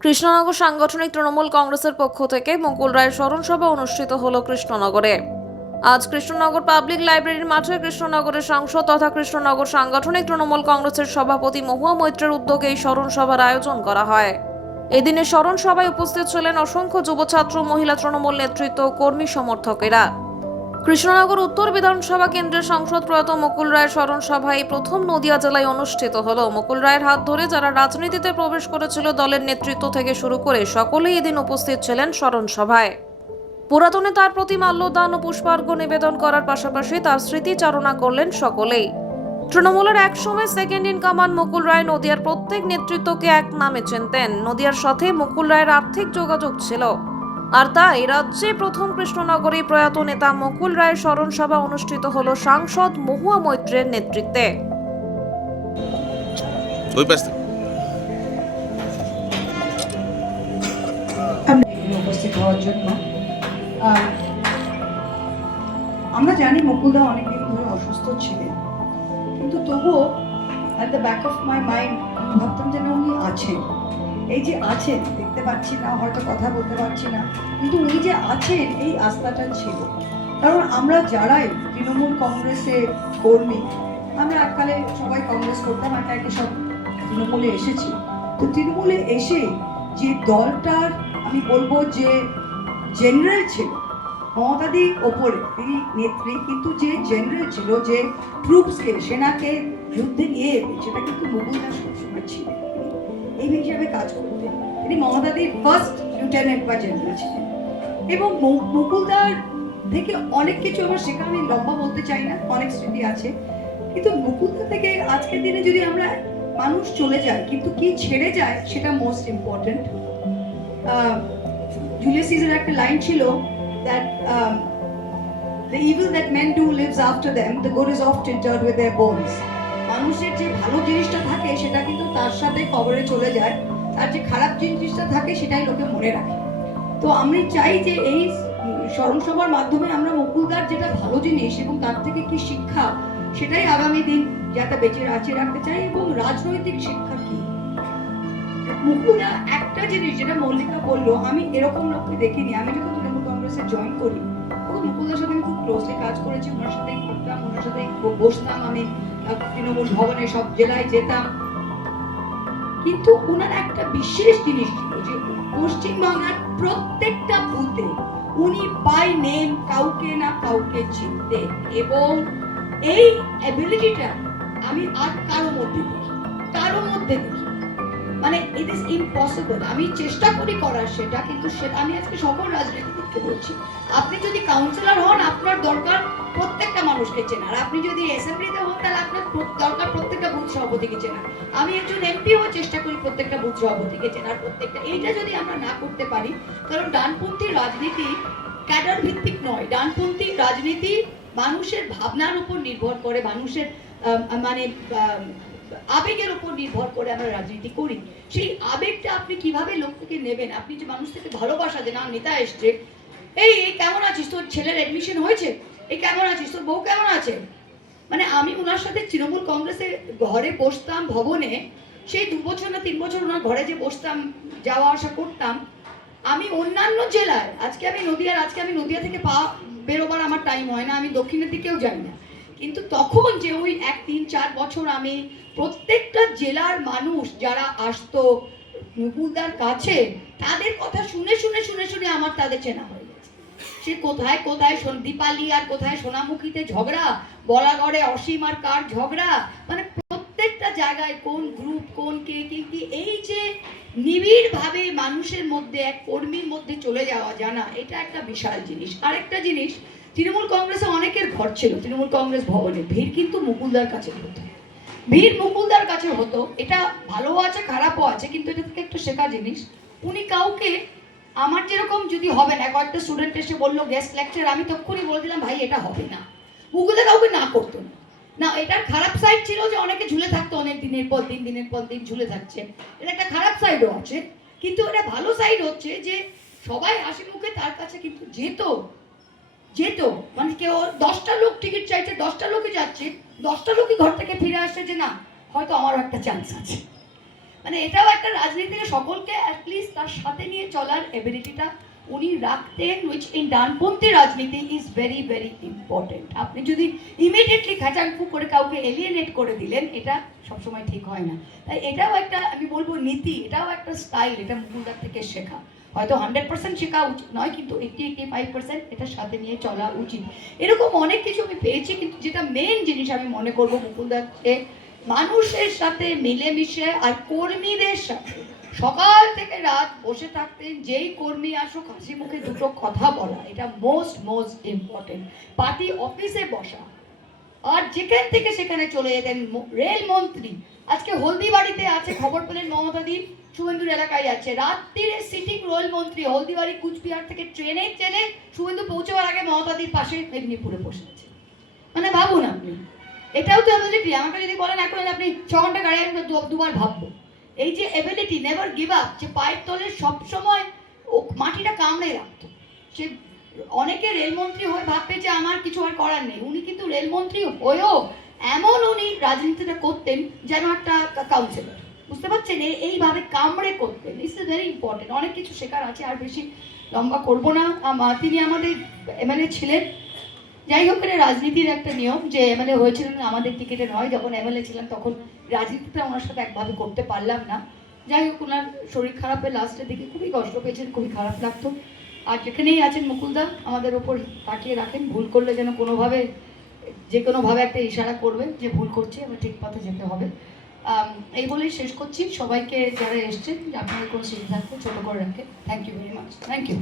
কৃষ্ণনগর সাংগঠনিক তৃণমূল কংগ্রেসের পক্ষ থেকে মুকুল রায়ের স্মরণ সভা অনুষ্ঠিত হলো কৃষ্ণনগরে। আজ কৃষ্ণনগর পাবলিক লাইব্রেরির মাঠে কৃষ্ণনগরের সাংসদ তথা কৃষ্ণনগর সাংগঠনিক তৃণমূল কংগ্রেসের সভাপতি মহুয়া মৈত্রের উদ্যোগে এই স্মরণ সভার আয়োজন করা হয়। এদিনের স্মরণ সভায় উপস্থিত ছিলেন অসংখ্য যুবছাত্র, মহিলা তৃণমূল নেতৃত্ব, কর্মী সমর্থকেরা। কৃষ্ণনগর উত্তর বিধানসভা কেন্দ্রের সাংসদ প্রয়াত মুকুল রায়ের স্মরণ সভায় প্রথম নদিয়া জেলায় অনুষ্ঠিত হলো। মুকুল রায়ের হাত ধরে যারা রাজনীতিতে প্রবেশ করেছিল, দলের নেতৃত্ব থেকে শুরু করে সকলেই এদিন উপস্থিত ছিলেন স্মরণ সভায়। পুরাতনে তার প্রতি মাল্যদান ও পুষ্পার্ঘ্য নিবেদন করার পাশাপাশি তার স্মৃতিচারণা করলেন সকলেই। তৃণমূলের একসময় second in command Mukul Roy নদিয়ার প্রত্যেক নেতৃত্বকে এক নামে চিনতেন। নদিয়ার সাথে মুকুল রায়ের আর্থিক যোগাযোগ ছিল, আর তাই রাজ্যে প্রথম কৃষ্ণনগরে প্রয়াত নেতা মুকুল রায়ের স্মরণ সভা অনুষ্ঠিত হলো সাংসদ মহুয়া মৈত্রের নেতৃত্বে। উপস্থিত হওয়ার জন্য আমরা জানি মুকুলদা অনেকদিন ধরে অসুস্থ ছিলেন, কিন্তু তবুও at the back of my mind ভাবতাম যেন উনি আছেন। এই যে আছেন, দেখতে পাচ্ছি না, হয়তো কথা বলতে পারছি না, কিন্তু উনি যে আছেন এই আস্থাটা ছিল। কারণ আমরা যারাই তৃণমূল কংগ্রেসের কর্মী, আমরা এককালে সবাই কংগ্রেস করতাম, একা একে সব তৃণমূলে এসেছি। তো তৃণমূলে এসে যে দলটার আমি বলবো যে জেনারেল ছিল, মমতাদি ওপরে তিনি নেত্রী, কিন্তু যে জেনারেল ছিল, যে ট্রুপসকে, সেনাকে যুদ্ধে নিয়ে এবে, সেটা কিন্তু মুকুলদা সবসময় ছিলেন। এই হিসাবে কাজ করতেন। তিনি মমতাদির ফার্স্ট লিউটেন্যান্ট বা জেনারেল ছিলেন। এবং মুকুলদার থেকে অনেক কিছু আমার শেখা, আমি লম্বা বলতে চাই না, অনেক স্মৃতি আছে। কিন্তু মুকুলদা থেকে আজকের দিনে যদি আমরা মানুষ চলে যায়, কিন্তু কি ছেড়ে যায় সেটা মোস্ট ইম্পর্টেন্ট। জুলিয়াস সিজার একটা লাইন ছিল, that the evil that men do lives after them, the good is oft interred with their bones. মানুষের যে ভালো জিনিসটা থাকে সেটা কিন্তু তার সাথে কবরে চলে যায়, আর যে খারাপ জিনিসটা থাকে সেটাই লোকে মনে রাখে। তো আমি চাই যে এই স্মরণ সভার মাধ্যমে আমরা মুকুলদার যেটা ভালো জিনিস এবং তার থেকে কি শিক্ষা, সেটাই আগামী দিন যাতে বেঁচে রাখতে চাই। এবং রাজনৈতিক শিক্ষা কি, মুকুলদা একটা জিনিস যেটা মল্লিকা বললো, আমি এরকম লোককে দেখিনি। আমি যখন তৃণমূল কংগ্রেসে জয়েন করি তখন মুকুলদার সাথে আমি খুব ক্লোজলি কাজ করেছি, ওনার সাথেই ঘুরতাম, ওনার সাথেই বসতাম, আমি তৃণমূল ভবনে সব জেলায় যেতাম। কিন্তু ওনার একটা বিশেষ জিনিস ছিল যে পশ্চিমবাংলার প্রত্যেকটা বুথে উনি বাই নেম কাউকে না কাউকে চিনতেন, এবং এই অ্যাবিলিটিটা আমি আর কারো মধ্যে দেখি। মানে ইট ইজ ইম্পসিবল। আমি চেষ্টা করি করার সেটা, কিন্তু সেটা আমি আজকে সকল রাজনীতিবিদকে বলছি, আপনি যদি কাউন্সিলর হন আপনার দরকার প্রত্যেকটা মানুষকে চেনার, আপনি যদি অ্যাসেম্বলিতে হন তাহলে আপনার দরকার প্রত্যেকটা বুথ সভাপতিকে চেনার, আমি একজন এমপি হয়ে চেষ্টা করি প্রত্যেকটা বুথ সভাপতিকে চেনার, প্রত্যেকটা। এইটা যদি আমরা না করতে পারি, কারণ ডানপন্থী রাজনীতি ক্যাডার ভিত্তিক নয়, ডানপন্থী রাজনীতি মানুষের ভাবনার উপর নির্ভর করে, মানুষের মানে আবেগের উপর নির্ভর করে আমরা রাজনীতি করি। সেই আবেগটা আপনি কিভাবে লোক থেকে নেবেন, আপনি যে মানুষ থেকে ভালোবাসা দেন, আর নেতা এসছে, এই কেমন আছিস, তোর ছেলের এডমিশন হয়েছে, এই কেমন আছিস, তোর বউ কেমন আছে। মানে আমি ওনার সাথে তৃণমূল কংগ্রেসের ঘরে বসতাম ভবনে, সেই 2 বছর না 3 বছর ওনার ঘরে যে বসতাম, যাওয়া আসা করতাম। আমি অন্যান্য জেলায়, আজকে আমি নদিয়া থেকে বেরোবার আমার টাইম হয় না, আমি দক্ষিণের দিকেও যাই না, কিন্তু তখন যে ওই 1-3-4 বছর আমি প্রত্যেকটা জেলার মানুষ যারা আসতো মুকুলদার কাছে, তাদের কথা শুনে আমার তাদের চেনা হয়ে গেছে। সে কোথায় দীপালি আর কোথায় সোনামুখীতে ঝগড়া, বলাগড়ে অসীম আর কার ঝগড়া, মানে প্রত্যেকটা জায়গায় কোন গ্রুপ, কোন কে কি, এই যে নিবিড় ভাবে মানুষের মধ্যে, এক কর্মীর মধ্যে চলে যাওয়া জানা, এটা একটা বিশাল জিনিস। আরেকটা জিনিস, তৃণমূল কংগ্রেসে অনেকের ঘর ছিল, তৃণমূল কংগ্রেস ভবনে ভিড় কিন্তু মুকুলদার কাছে হতো। এটা ভালো আছে খারাপও আছে, কিন্তু এটা থেকে একটা শেখা জিনিস। উনি কাউকে, আমার যেরকম যদি হবে না, কয়েকটা স্টুডেন্ট এসে বললো গেস্ট লেকচার, আমি তখনই বলে দিলাম ভাই এটা হবে না। মুকুলদা কাউকে না করতো না। এটার খারাপ সাইড ছিল যে অনেকে ঝুলে থাকতো, অনেক দিনের পর দিন ঝুলে থাকছে, এটা একটা খারাপ সাইডও আছে। কিন্তু এটা ভালো সাইড হচ্ছে যে সবাই হাসি মুখে তার কাছে কিন্তু যেত, মানে কেউ 10টা লোক টিকিট চাইছে, 10টা লোকই যাচ্ছে, 10টা লোকই ঘর থেকে ফিরে আসছে যে না, হয়তো আমারও একটা চান্স আছে। মানে এটাও একটা রাজনীতিতে সকলকে অ্যাটলিস্ট তার সাথে নিয়ে চলার এবিলিটিটা উনি রাখতেন, উইচ ইন ডানপন্থী রাজনীতি ইজ ভেরি ভেরি ইম্পর্টেন্ট। আপনি যদি ইমিডিয়েটলি খাঁচাংফু করে কাউকে এলিয়েনেট করে দিলেন, এটা সবসময় ঠিক হয় না। তাই এটাও একটা, আমি বলবো, নীতি, এটাও একটা স্টাইল, এটা মুকুলদার থেকে শেখা। হয়তো 100% শেখা উচিত নয়, কিন্তু 80-85% এটার সাথে নিয়ে চলা উচিত। এরকম অনেক কিছু আমি পেয়েছি, কিন্তু যেটা মেন জিনিস আমি মনে করবো মুকুলদাকে, মানুষের সাথে মিলেমিশে আর কর্মীদের সাথে সকাল থেকে রাত বসে থাকতেন, যেই কর্মী আসুক হাসি মুখে দুটো কথা বলা, এটা মোস্ট ইম্পর্টেন্ট। পার্টি অফিসে বসা, আর যেখান থেকে সেখানে চলে যেতেন। রেলমন্ত্রী আজকে হলদিবাড়িতে আছে, খবর পেলেন মমতাদি শুভেন্দুর এলাকায় আছে, রাত্রিরে সিটিং রেলমন্ত্রী হলদিবাড়ি কুচবিহার থেকে ট্রেনে চেনে শুভেন্দু পৌঁছাবার আগে মমতাদির পাশে মেদিনীপুরে বসে আছে। মানে ভাবুন আপনি, এটাও তো এবিলিটি। আমাকে যদি বলেন এখন আপনি 6 ঘন্টা গাড়ি, আমি দুবার ভাববো। এই যে এবিলিটি, নেভার গিভ আপ, যে পায়ের তলে সবসময় ও মাটিটা কামড়ে রাখতো। সে অনেকে রেলমন্ত্রী হয়ে ভাববে যে আমার কিছু আর করার নেই, উনি কিন্তু রেলমন্ত্রী হয়েও এমন উনি রাজনীতিটা করতেন যেন একটা কাউন্সিলর, বুঝতে পারছেন, এইভাবে কামড়ে করতেন। It's very important. অনেক কিছু শেখার আছে, আর বেশি লম্বা করবো না। তিনি আমাদের এমএলএ ছিলেন। যাই হোক, এটা রাজনীতির একটা নিয়ম যে এমএলএ হয়েছিলেন আমাদের টিকিটে নয়। যখন এমএলএ ছিলেন তখন রাজনীতিটা ওনার সাথে একভাবে করতে পারলাম না। যাই হোক, ওনার শরীর খারাপের লাস্টের দিকে খুবই কষ্ট পেয়েছেন, খুবই খারাপ লাগতো। আর যেখানেই আছেন মুকুলদা, আমাদের ওপর তাকিয়ে রাখেন, ভুল করলে যেন কোনোভাবে, যে কোনোভাবে একটা ইশারা করবেন যে ভুল করছি, আমরা ঠিক পথে যেতে হবে। এই বলেই শেষ করছি। সবাইকে যারা এসছেন, আপনাদের কোনো চিন্তা থাকলে ছোটো করে রাখে। Thank you very much. Thank you.